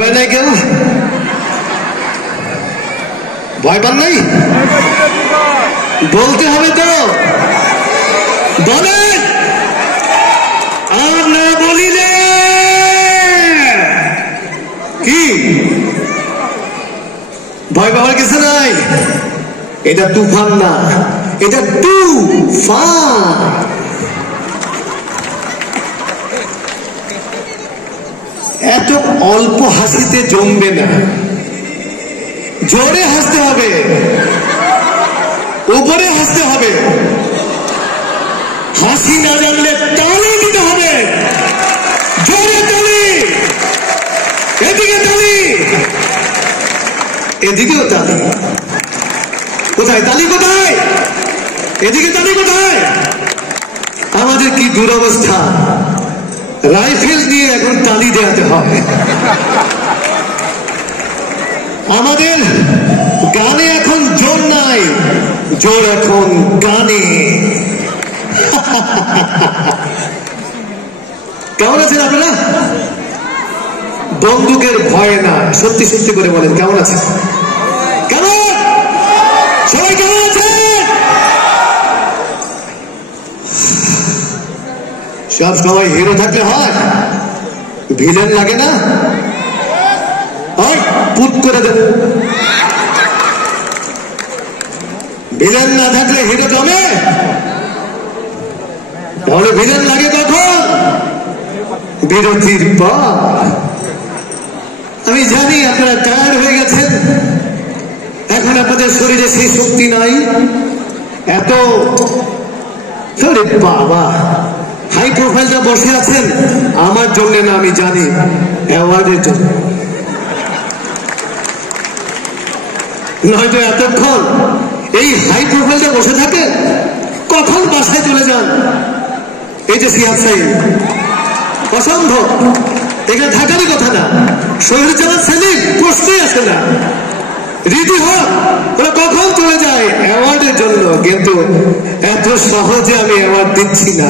পায় নাই কেন? ভয় পান নাই? বলতে হবে তো, বলেন। আর না বলিলে কি ভয় পাওয়ার কিছু নাই। এটা তুফান না, এটা তুফান। এত অল্প হাসিতে জমবে না, জোরে হাসতে হবে, উপরে হাসতে হবে। হাসি না জানলে তালি দিতে হবে, জোরে তালি, এদিকে তালি, এদিকেও তালি। কোথায় তালি? কোথায়? এদিকে তালি কোথায়? আমাদের কি দুরবস্থা, রাইফেল দিয়ে এখন তালি দেওয়াতে হয়। আমাদের গানে এখন জোর নাই, জোর এখন গানে। কেমন আছেন আপনারা? বন্দুকের ভয় না, সত্যি সত্যি করে বলেন কেমন আছেন? কেমন সবাই কেমন আছেন? সব সময় হিরো থাকলে হয়? ভিলেন লাগে না? পুত করে দেব। ভিলেন না থাকলে হিরো জমে? তাহলে ভিলেন লাগে কখন? বিরতির পর। আমি জানি আপনারা টায়ার্ড হয়ে গেছেন, এখন আপনাদের শরীরে সেই শক্তি নাই। এত বাবা হাই প্রোফাইলটা বসে আছেন আমার জন্য না, আমি জানি অ্যাওয়ার্ডের জন্য। নয়তো এতক্ষণ এই হাই প্রোফাইলটা বসে থাকে, কখন বাসায় চলে যান। এই যে সিয়াদ সাহেব, অসম্ভব, এখানে থাকারই কথা না। শহীদ জামাত সেলিম প্রশ্নই আসে না। রীতি হোক ওরা কখন চলে যায় অ্যাওয়ার্ডের জন্য, কিন্তু এত সহজে আমি অ্যাওয়ার্ড দিচ্ছি না।